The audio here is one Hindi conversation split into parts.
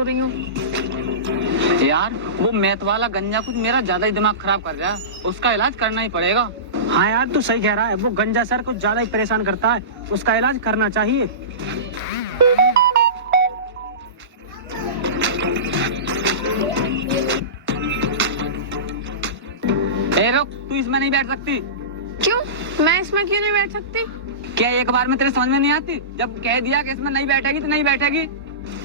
रो रही हूँ। यार वो मैथ वाला गंजा कुछ मेरा ज्यादा ही दिमाग खराब कर रहा है, उसका इलाज करना ही पड़ेगा। हाँ यार तू सही कह रहा है, वो गंजा सर कुछ ज्यादा ही परेशान करता है, उसका इलाज करना चाहिए। ए रुक, तू इसमें नहीं बैठ सकती। क्यों? मैं इसमें क्यों नहीं बैठ सकती? क्या एक बार में तेरे समझ में नहीं आती? जब कह दिया कि इसमें नहीं बैठेगी तो नहीं बैठेगी।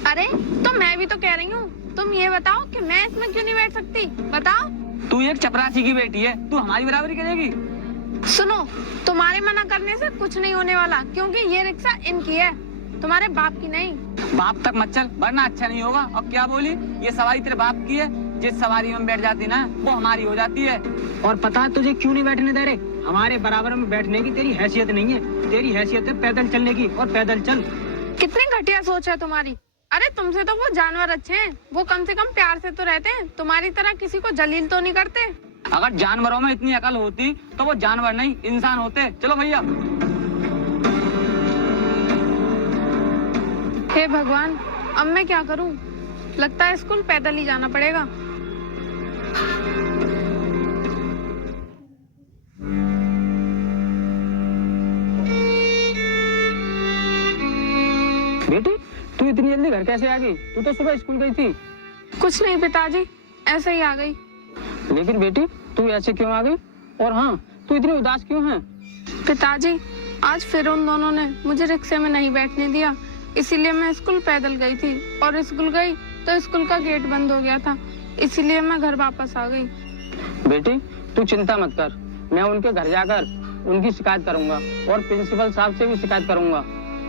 अरे तो मैं भी तो कह रही हूँ, तुम ये बताओ कि मैं इसमें क्यों नहीं बैठ सकती, बताओ। तू एक चपरासी की बेटी है, तू हमारी बराबरी करेगी? सुनो, तुम्हारे मना करने से कुछ नहीं होने वाला, क्योंकि ये रिक्शा इनकी है, तुम्हारे बाप की नहीं। बाप तक मत चल वरना अच्छा नहीं होगा। और क्या बोली? ये सवारी तेरे बाप की है, जिस सवारी में बैठ जाती ना वो हमारी हो जाती है। और पता है तुझे क्यों नहीं बैठने दे रहे? हमारे बराबर में बैठने की तेरी हैसियत नहीं है, तेरी हैसियत है पैदल चलने की, और पैदल चल। कितनी घटिया सोच है तुम्हारी। अरे तुमसे तो वो जानवर अच्छे हैं, वो कम से कम प्यार से तो रहते हैं, तुम्हारी तरह किसी को जलील तो नहीं करते। अगर जानवरों में इतनी अकल होती तो वो जानवर नहीं इंसान होते। चलो भैया। हे भगवान, अब मैं क्या करूं? लगता है स्कूल पैदल ही जाना पड़ेगा। बेटी तू इतनी जल्दी घर कैसे आ गई? तू तो सुबह स्कूल गई थी। कुछ नहीं पिताजी, ऐसे ही आ गई। लेकिन बेटी तू ऐसे क्यों आ गई? और हाँ, तू इतनी उदास क्यों है? पिताजी, आज फिर उन दोनों ने मुझे रिक्शे में नहीं बैठने दिया, इसीलिए मैं स्कूल पैदल गई थी, और स्कूल गई तो स्कूल का गेट बंद हो गया था, इसीलिए मैं घर वापस आ गई। बेटी तू चिंता मत कर, मैं उनके घर जाकर उनकी शिकायत करूंगा और प्रिंसिपल साहब से भी शिकायत करूंगा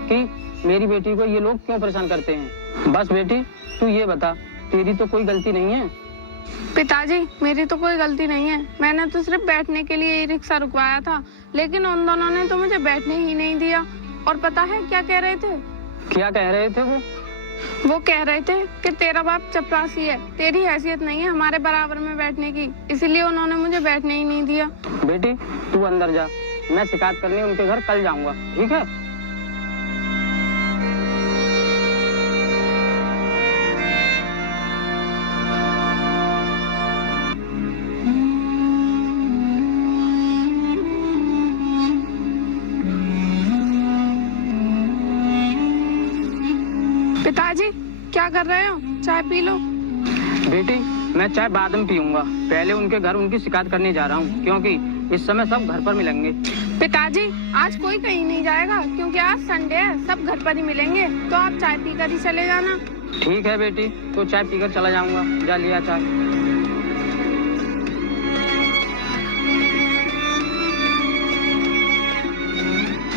कि मेरी बेटी को ये लोग क्यों परेशान करते हैं। बस बेटी तू ये बता, तेरी तो कोई गलती नहीं है? पिताजी, मेरी तो कोई गलती नहीं है, मैंने तो सिर्फ बैठने के लिए रिक्शा रुकवाया था, लेकिन उन दोनों ने तो मुझे बैठने ही नहीं दिया। और पता है क्या कह रहे थे? क्या कह रहे थे वो कह रहे थे कि तेरा बाप चपरासी है, तेरी हैसियत नहीं है हमारे बराबर में बैठने की, इसीलिए उन्होंने मुझे बैठने ही नहीं दिया। बेटी तू अंदर जा, मैं शिकायत करने उनके घर कल जाऊंगा, ठीक है? पिताजी क्या कर रहे हो? चाय पी लो। बेटी मैं चाय बाद में पीऊंगा, पहले उनके घर उनकी शिकायत करने जा रहा हूँ, क्योंकि इस समय सब घर पर मिलेंगे। पिताजी, आज कोई कहीं नहीं जाएगा, क्योंकि आज संडे है, सब घर पर ही मिलेंगे, तो आप चाय पीकर ही चले जाना। ठीक है बेटी, तो चाय पीकर चला जाऊंगा। जा लिया चाय।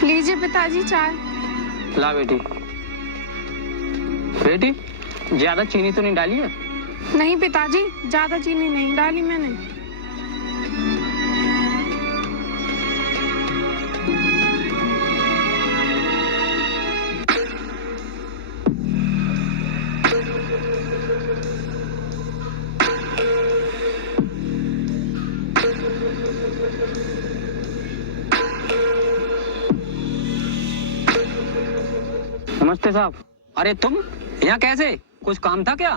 लीजिए पिताजी चाय। ला बेटी। बेटी ज्यादा चीनी तो नहीं डाली है? नहीं पिताजी, ज्यादा चीनी नहीं डाली मैंने। नमस्ते साहब। अरे तुम यहाँ कैसे? कुछ काम था क्या?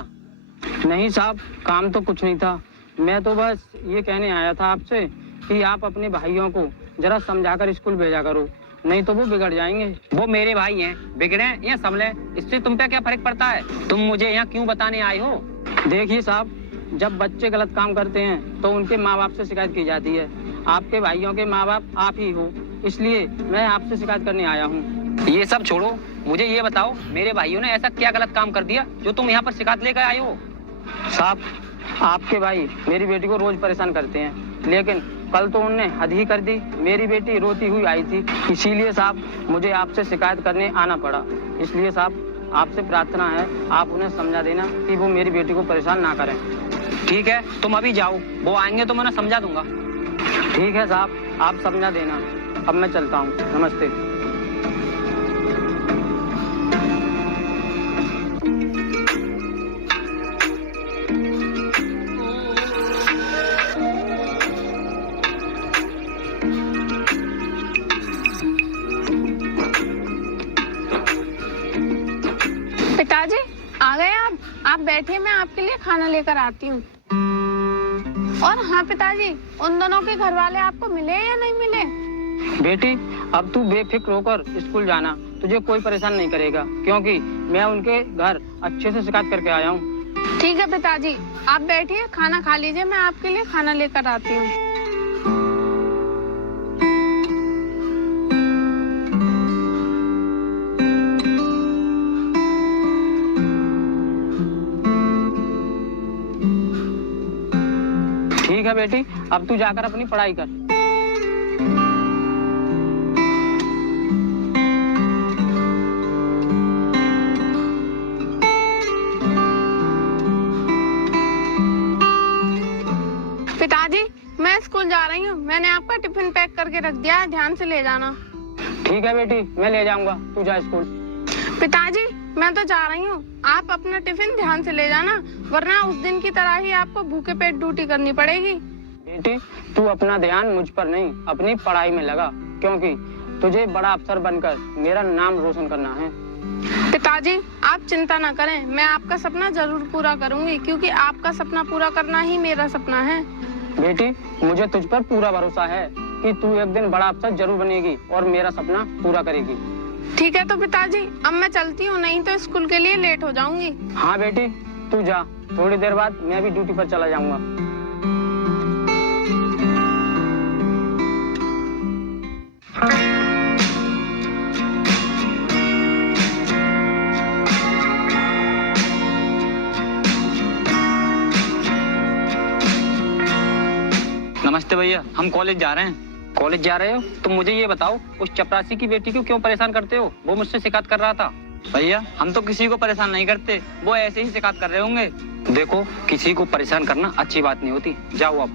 नहीं साहब, काम तो कुछ नहीं था, मैं तो बस ये कहने आया था आपसे कि आप अपने भाइयों को जरा समझाकर स्कूल भेजा करो, नहीं तो वो बिगड़ जाएंगे। वो मेरे भाई हैं, बिगड़े या संभले इससे तुम पे क्या फर्क पड़ता है? तुम मुझे यहाँ क्यों बताने आए हो? देखिए साहब, जब बच्चे गलत काम करते हैं तो उनके माँ बाप से शिकायत की जाती है। आपके भाइयों के माँ बाप आप ही हो, इसलिए मैं आपसे शिकायत करने आया हूँ। ये सब छोड़ो, मुझे ये बताओ मेरे भाइयों ने ऐसा क्या गलत काम कर दिया जो तुम यहाँ पर शिकायत लेकर आए हो? साहब, आपके भाई मेरी बेटी को रोज परेशान करते हैं, लेकिन कल तो उनने हद ही कर दी। मेरी बेटी रोती हुई आई थी, इसीलिए साहब मुझे आपसे शिकायत करने आना पड़ा। इसलिए साहब आपसे प्रार्थना है, आप उन्हें समझा देना कि वो मेरी बेटी को परेशान ना करें। ठीक है, तुम अभी जाओ, वो आएंगे तो मैं उन्हें समझा दूंगा। ठीक है साहब, आप समझा देना। अब मैं चलता हूँ, नमस्ते। पिताजी आ गए आप बैठिए, मैं आपके लिए खाना लेकर आती हूँ। और हाँ पिताजी, उन दोनों के घर वाले आपको मिले या नहीं मिले? बेटी, अब तू बेफिक्र होकर स्कूल जाना, तुझे कोई परेशान नहीं करेगा, क्योंकि मैं उनके घर अच्छे से शिकायत करके आया हूँ। ठीक है पिताजी, आप बैठिए, खाना खा लीजिए, मैं आपके लिए खाना लेकर आती हूँ। ठीक है बेटी, अब तू जाकर अपनी पढ़ाई कर। पिताजी, मैं स्कूल जा रही हूँ, मैंने आपका टिफिन पैक करके रख दिया है, ध्यान से ले जाना। ठीक है बेटी, मैं ले जाऊंगा, तू जा स्कूल। पिताजी, मैं तो जा रही हूँ, आप अपना टिफिन ध्यान से ले जाना, वरना उस दिन की तरह ही आपको भूखे पेट ड्यूटी करनी पड़ेगी। बेटी, तू अपना ध्यान मुझ पर नहीं, अपनी पढ़ाई में लगा, क्योंकि तुझे बड़ा अफसर बनकर मेरा नाम रोशन करना है। पिताजी, आप चिंता न करें, मैं आपका सपना जरूर पूरा करूंगी, क्योंकि आपका सपना पूरा करना ही मेरा सपना है। बेटी, मुझे तुझ पर पूरा भरोसा है कि तू एक दिन बड़ा अफसर जरूर बनेगी और मेरा सपना पूरा करेगी। ठीक है तो पिताजी, अब मैं चलती हूँ, नहीं तो स्कूल के लिए लेट हो जाऊंगी। हाँ बेटी, तू जा, थोड़ी देर बाद मैं भी ड्यूटी पर चला जाऊंगा। नमस्ते भैया, हम कॉलेज जा रहे हैं। कॉलेज जा रहे हो? तुम मुझे ये बताओ, उस चपरासी की बेटी को क्यों परेशान करते हो? वो मुझसे शिकायत कर रहा था। भैया, हम तो किसी को परेशान नहीं करते, वो ऐसे ही शिकायत कर रहे होंगे। देखो, किसी को परेशान करना अच्छी बात नहीं होती, जाओ अब।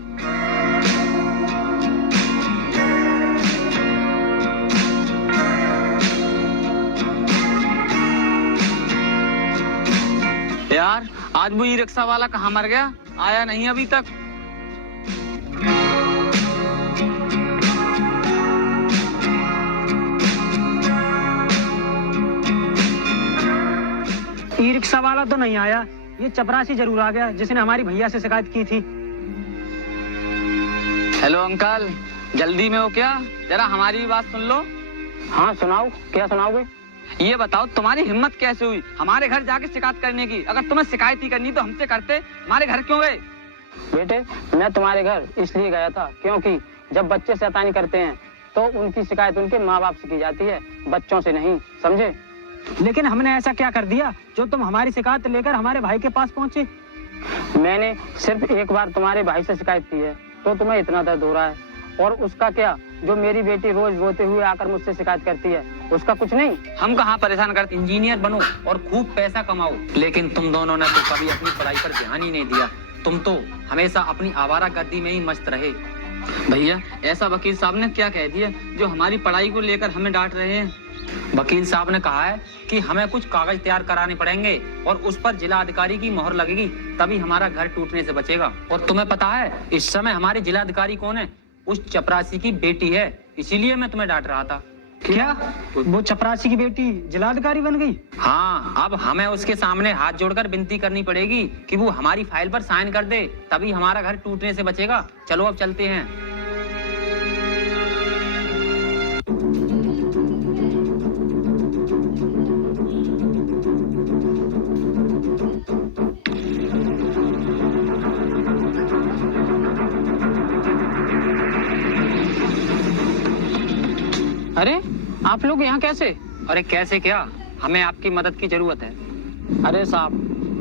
यार, आज वो ई रिक्शा वाला कहाँ मर गया, आया नहीं अभी तक। ई रिक्शा वाला तो नहीं आया, ये चपरासी जरूर आ गया जिसने हमारी भैया से शिकायत की थी। हेलो अंकल, जल्दी में हो क्या? जरा हमारी भी बात सुन लो। हाँ सुनाओ, क्या सुनाओगे? ये बताओ, तुम्हारी हिम्मत कैसे हुई हमारे घर जाके शिकायत करने की? अगर तुम्हें शिकायत ही करनी तो हमसे करते, हमारे घर क्यों गए? बेटे, मैं तुम्हारे घर इसलिए गया था क्योंकि जब बच्चे शैतानी करते हैं तो उनकी शिकायत उनके माँ बाप से की जाती है, बच्चों से नहीं, समझे? लेकिन हमने ऐसा क्या कर दिया जो तुम हमारी शिकायत लेकर हमारे भाई के पास पहुँचे? मैंने सिर्फ एक बार तुम्हारे भाई से शिकायत की है तो तुम्हें इतना दर्द हो रहा है, और उसका क्या, जो मेरी बेटी रोज रोते हुए आकर मुझसे शिकायत करती है, उसका कुछ नहीं। हम कहाँ परेशान करते, इंजीनियर बनो और खूब पैसा कमाओ, लेकिन तुम दोनों ने तो कभी अपनी पढ़ाई पर ध्यान ही नहीं दिया। तुम तो हमेशा अपनी आवारागर्दी में ही मस्त रहे। भैया, ऐसा वकील साहब ने क्या कह दिया जो हमारी पढ़ाई को लेकर हमें डांट रहे हैं? वकील साहब ने कहा है कि हमें कुछ कागज तैयार कराने पड़ेंगे और उस पर जिला अधिकारी की मोहर लगेगी, तभी हमारा घर टूटने से बचेगा। और तुम्हें पता है इस समय हमारे जिला अधिकारी कौन है? उस चपरासी की बेटी है, इसीलिए मैं तुम्हें डांट रहा था। क्या वो चपरासी की बेटी जिलाधिकारी बन गई? हाँ, अब हमें उसके सामने हाथ जोड़कर विनती करनी पड़ेगी कि वो हमारी फाइल पर साइन कर दे, तभी हमारा घर टूटने से बचेगा। चलो अब चलते हैं। अरे, आप लोग यहाँ कैसे? अरे कैसे क्या, हमें आपकी मदद की जरूरत है। अरे साहब,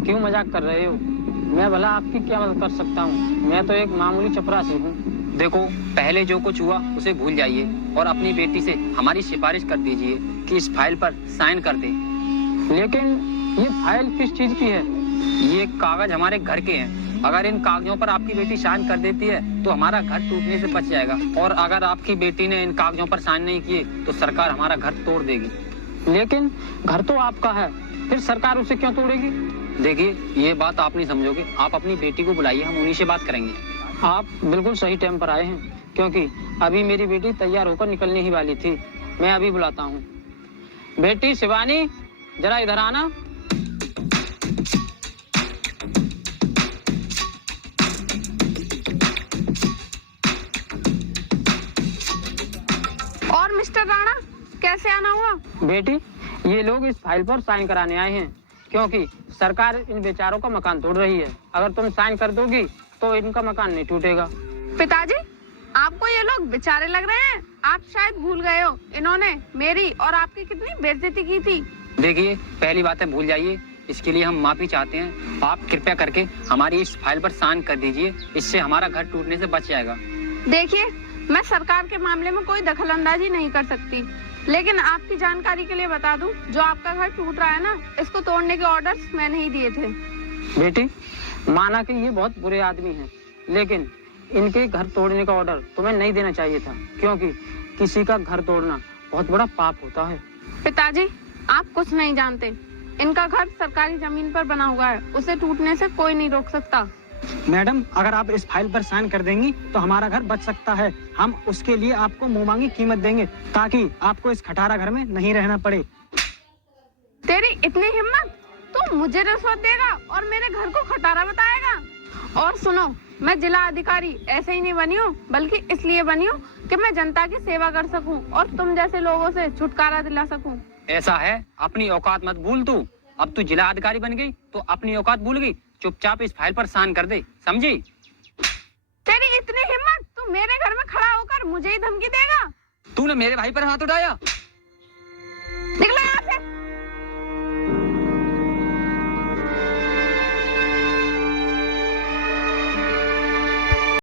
क्यों मजाक कर रहे हो? मैं भला आपकी क्या मदद कर सकता हूँ? मैं तो एक मामूली चपरासी हूँ। देखो, पहले जो कुछ हुआ उसे भूल जाइए और अपनी बेटी से हमारी सिफारिश कर दीजिए कि इस फाइल पर साइन कर दे। लेकिन ये फाइल किस चीज की है? ये कागज हमारे घर के हैं, अगर इन कागजों पर आपकी बेटी साइन कर देती है तो हमारा घर टूटने से बच जाएगा, और अगर आपकी बेटी ने इन कागजों पर साइन नहीं किए तो सरकार हमारा घर तोड़ देगी। लेकिन घर तो आपका है, फिर सरकार उसे क्यों तोड़ेगी? देखिए, ये बात आप नहीं समझोगे, आप अपनी बेटी को बुलाइए, हम उन्हीं से बात करेंगे। आप बिल्कुल सही टाइम पर आए हैं, क्योंकि अभी मेरी बेटी तैयार होकर निकलने ही वाली थी। मैं अभी बुलाता हूँ। बेटी शिवानी, जरा इधर आना। मिस्टर राणा, कैसे आना हुआ? बेटी, ये लोग इस फाइल पर साइन कराने आए हैं क्योंकि सरकार इन बेचारों का मकान तोड़ रही है। अगर तुम साइन कर दोगी तो इनका मकान नहीं टूटेगा। पिताजी, आपको ये लोग बेचारे लग रहे हैं? आप शायद भूल गए हो, इन्होंने मेरी और आपकी कितनी बेइज्जती की थी। देखिए, पहली बातें भूल जाइए, इसके लिए हम माफी चाहते हैं। आप कृपया करके हमारी इस फाइल पर साइन कर दीजिए, इससे हमारा घर टूटने से बच जाएगा। देखिए, मैं सरकार के मामले में कोई दखलंदाजी नहीं कर सकती, लेकिन आपकी जानकारी के लिए बता दूं, जो आपका घर टूट रहा है ना, इसको तोड़ने के ऑर्डर्स मैंने ही दिए थे। बेटी, माना कि ये बहुत बुरे आदमी हैं, लेकिन इनके घर तोड़ने का ऑर्डर तुम्हें नहीं देना चाहिए था, क्योंकि किसी का घर तोड़ना बहुत बड़ा पाप होता है। पिताजी, आप कुछ नहीं जानते। इनका घर सरकारी जमीन पर बना हुआ है, उसे टूटने से कोई नहीं रोक सकता। मैडम, अगर आप इस फाइल पर साइन कर देंगी तो हमारा घर बच सकता है। हम उसके लिए आपको मुंह मांगी कीमत देंगे ताकि आपको इस खटारा घर में नहीं रहना पड़े। तेरी इतनी हिम्मत, तू मुझे रिश्वत देगा और मेरे घर को खटारा बताएगा? और सुनो, मैं जिला अधिकारी ऐसे ही नहीं बनी हूँ, बल्कि इसलिए बनी हूँ कि मैं जनता की सेवा कर सकूँ और तुम जैसे लोगों से छुटकारा दिला सकूँ। ऐसा है, अपनी औकात मत भूल तू। अब तू जिला अधिकारी बन गई तो अपनी औकात भूल गई। चुपचाप इस फाइल पर साइन कर दे, समझी? तेरी इतनी हिम्मत, तू मेरे घर में खड़ा होकर मुझे ही धमकी देगा? तूने मेरे भाई पर हाथ उठाया?